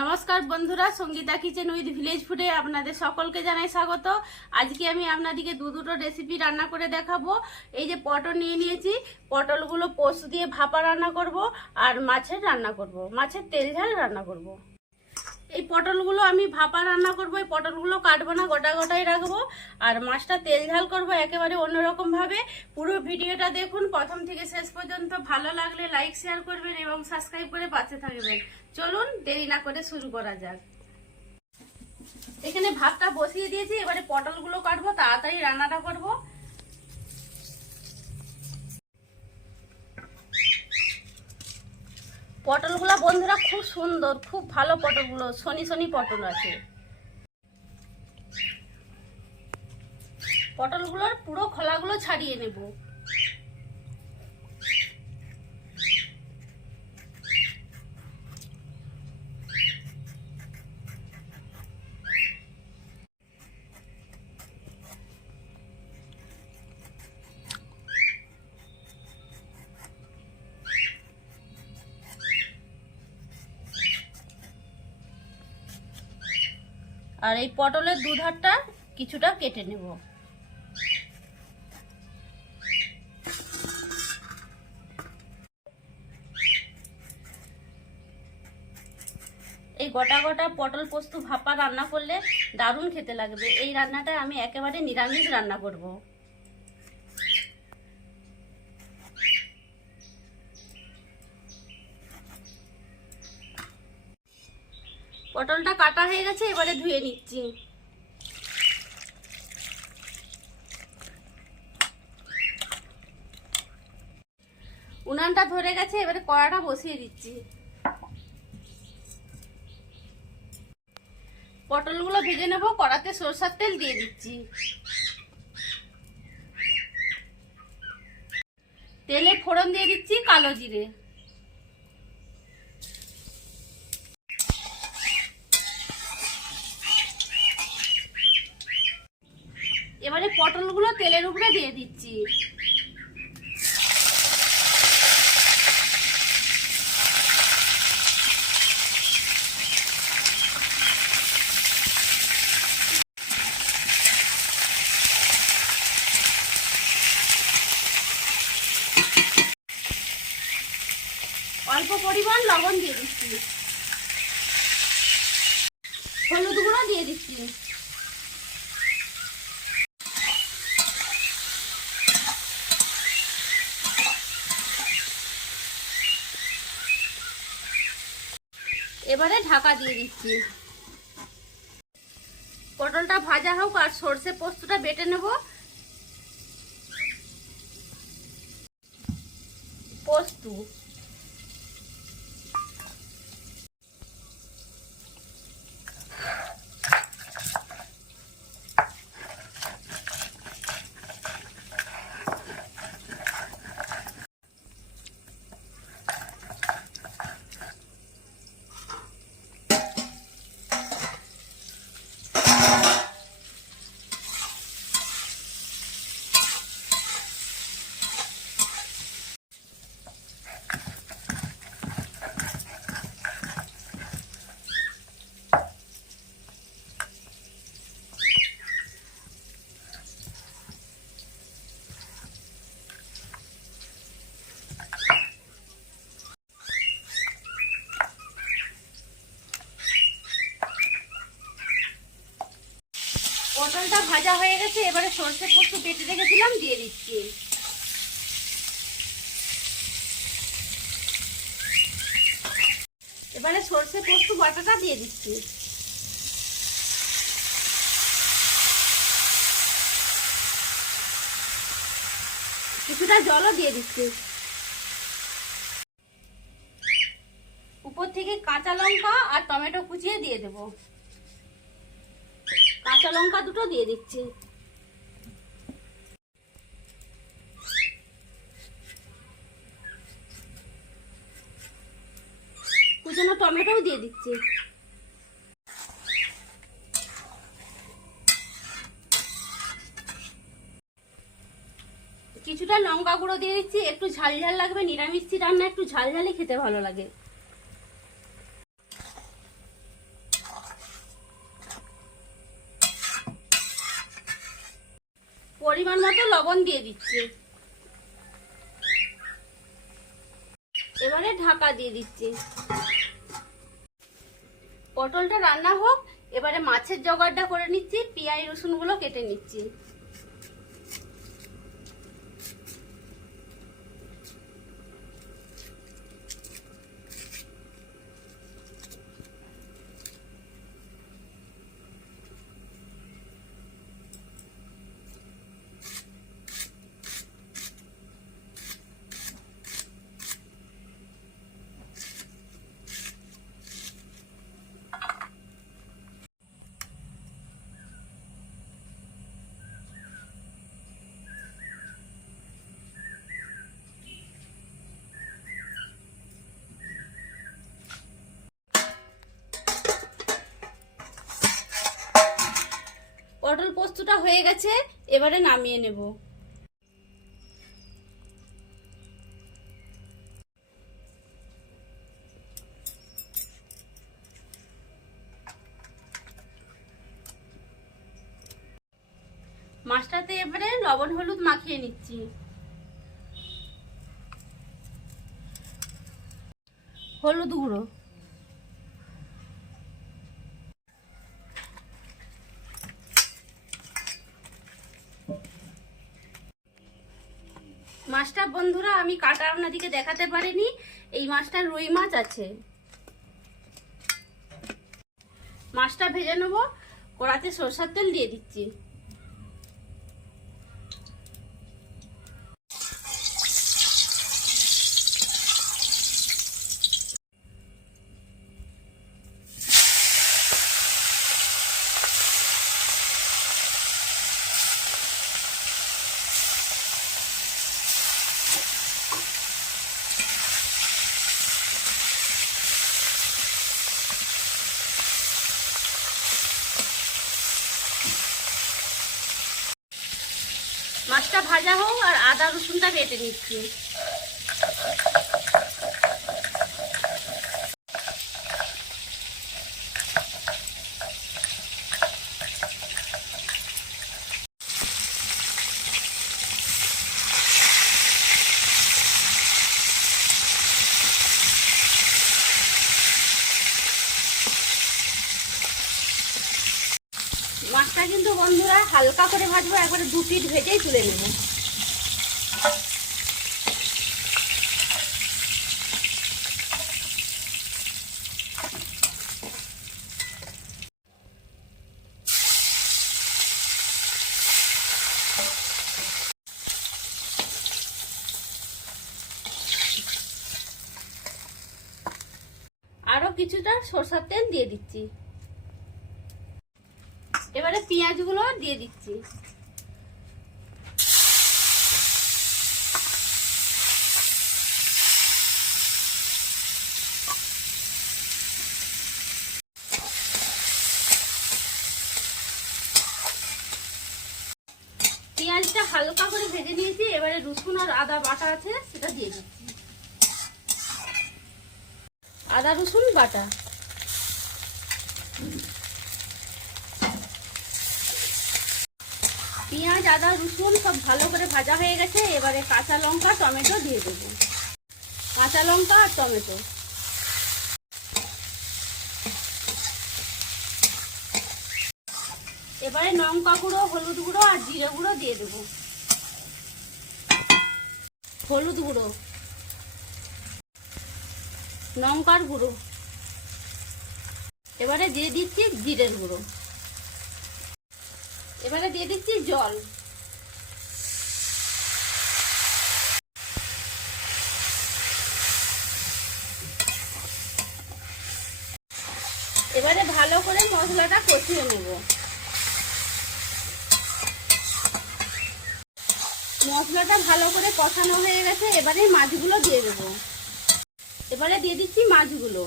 নমস্কার বন্ধুরা, Sangeeta kitchen with village ফুডে আপনাদের সকলকে জানাই স্বাগত। আজকে আমি আপনাদেরকে দু দুটো রেসিপি রান্না করে দেখাবো। এই যে পটল নিয়ে নিয়েছি, পটলগুলো পোস্ত দিয়ে ভাপা রান্না করব আর মাছের রান্না করব। মাছের তেল ঝাল রান্না করব। এই পটলগুলো আমি ভাপা রান্না করব, এই পটলগুলো কাটবো না, গোটা গোটাই রাখব। আর মাছটা তেল ঝাল করব একেবারে অন্যরকম ভাবে। পুরো ভিডিওটা দেখুন, প্রথম থেকে শেষ পর্যন্ত। ভালো লাগলে লাইক শেয়ার করবেন এবং সাবস্ক্রাইব করে পাশে থাকবেন। চলুন, দেরি না করে শুরু করা যাক। এখানে ভাতটা বসিয়ে দিয়েছি, এবারে পটলগুলো কাটবো, তাড়াতাড়ি রান্নাটা করব। পটলগুলো বন্ধুরা খুব সুন্দর, খুব ভালো পটলগুলো, শনি শনি পটল আছে। পটলগুলোর পুরো খোলাগুলো ছাড়িয়ে নেব। আর এই পটলের দুধারটা কিছুটা কেটে নেব। এই গোটা গোটা পটল পোস্ত ভাপা রান্না করলে দারুণ খেতে লাগবে। এই রান্নাটা আমি একেবারে নিরামিষ রান্না করব। পটলটা কাটা হয়ে গেছে, এবারে ধুয়ে নিচ্ছি। উনানটা ধরে গেছে, এবারে কড়াটা বসিয়ে দিচ্ছি। পটলগুলো ভেজে নেব, কড়াতে সরষার তেল দিয়ে দিচ্ছি। তেলে ফোড়ন দিয়ে দিচ্ছি কালো জিরে এবারে পটলগুলো তেলের উপরে দিয়ে দিচ্ছি। অল্প পরিমাণ লবণ দিয়ে দিচ্ছি হলুদ গুঁড়ো দিয়ে দিচ্ছি এবারে ঢাকা দিয়ে দিচ্ছি। পটলটা ভাজা হোক আর সর্ষে পোস্তটা বেটে নেব। পোস্ত পটলটা ভাজা হয়ে গেছে, এবারে সর্ষে পোস্ত বেটে রেখেছিলাম, দিয়ে দিচ্ছি। এবারে সর্ষে পোস্ত বাটাটা দিয়ে দিচ্ছি। কিছুটা জলও দিয়ে দিচ্ছি। উপর থেকে কাঁচা লঙ্কা আর টমেটো কুচিয়ে দিয়ে দেবো। কাঁচা লঙ্কা দুটো দিয়ে দিচ্ছি। কুচনো টমেটোও দিয়ে দিচ্ছি। কিছুটা লঙ্কা গুঁড়ো দিয়ে দিচ্ছি, একটু ঝাল ঝাল লাগবে, নিরামিষ রান্না একটু ঝাল ঝালই খেতে ভালো লাগে। পরিমাণ মতো লবণ দিয়ে দিচ্ছি। এবারে ঢাকা দিয়ে দিচ্ছি। পটলটা রান্না হোক, এবারে মাছের জোগাড়টা করে নিচ্ছি, পেঁয়াজ রসুনগুলো কেটে নিচ্ছি পটল পোস্তটা হয়ে গেছে এবারে নামিয়ে নেব। মাছটাতে এবারে লবণ হলুদ মাখিয়ে নিচ্ছি। হলুদ গুঁড়ো। মাছটা বন্ধুরা, আমি কাটা দিকে দেখাতে পারিনি। এই মাছটা রুই মাছ আছে। মাছটা ভেজে নেব। কড়াতে সরষার তেল দিয়ে দিচ্ছি মাছটা ভাজা হোক আর আদা রসুনটা বেটে নিচ্ছি। মাছটা কিন্তু বন্ধুরা হালকা করে ভাজবো, একবারে দু পিঠ ভেজেই তুলে নেব আরও কিছুটা সরষার তেল দিয়ে দিচ্ছি। এবারে পেঁয়াজগুলো দিয়ে দিচ্ছি। পেঁয়াজটা হালকা করে ভেজে নিয়েছি, এবারে রসুন আর আদা বাটা আছে, সেটা দিয়ে দিচ্ছি। আদা, রসুন, বাটা। পেঁয়াজ, আদা, রসুন সব ভালো করে ভাজা হয়ে গেছে। এবারে কাঁচা লঙ্কা, টমেটো দিয়ে দেবো। কাঁচা লঙ্কা আর টমেটো। এবারে লঙ্কা গুঁড়ো, হলুদ গুঁড়ো আর জিরে গুঁড়ো দিয়ে দেবো। হলুদ গুঁড়ো। লঙ্কার গুঁড়ো। এবারে দিয়ে দিচ্ছি জিরের গুঁড়ো। এবারে দিয়ে দিচ্ছি জল। এবারে ভালো করে মশলাটা কষিয়ে নেব। মশলাটা ভালো করে কষানো হয়ে গেছে, এবারে মাছগুলো দিয়ে দেবো। এবারে দিয়ে দিচ্ছি মাছগুলো।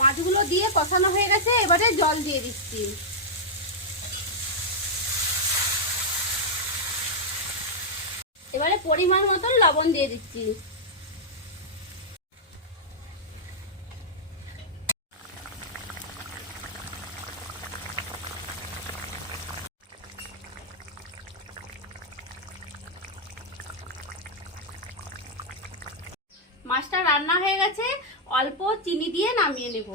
মাছগুলো দিয়ে কষানো হয়ে গেছে, এবারে জল দিয়ে দিচ্ছি। এবারে পরিমাণ মতন লবণ দিয়ে দিচ্ছি মাছটা রান্না হয়ে গেছে অল্প চিনি দিয়ে নামিয়ে নেব।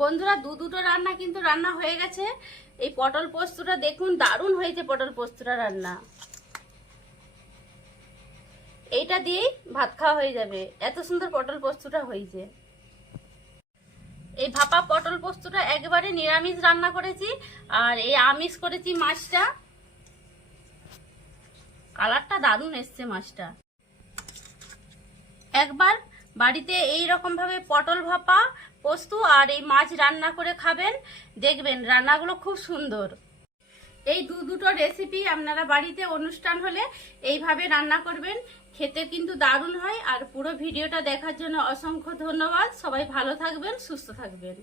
বন্ধুরা, দু দুটো রান্না কিন্তু রান্না হয়ে গেছে। এই পটল পোস্তটা দেখুন, দারুণ হয়েছে পটল পোস্তটা রান্না। এইটা দিয়েই ভাত খাওয়া হয়ে যাবে। এত সুন্দর পটল পোস্তটা হয়েছে। এই ভাপা পটল পোস্তটা একবারে নিরামিষ রান্না করেছি, আর এই আমিষ করেছি মাছটা। কালারটা দারুণ এসছে মাছটা। একবার বাড়িতে এই রকম ভাবে পটল ভাপা পোস্ত আর এই মাছ রান্না করে খাবেন, দেখবেন রান্নাগুলো খুব সুন্দর। এই দু দুটো রেসিপি আপনারা বাড়িতে অনুষ্ঠান হলে এইভাবে রান্না করবেন খেতে কিন্তু দারুণ হয় আর পুরো ভিডিওটা দেখার জন্য অসংখ্য ধন্যবাদ। সবাই ভালো থাকবেন, সুস্থ থাকবেন।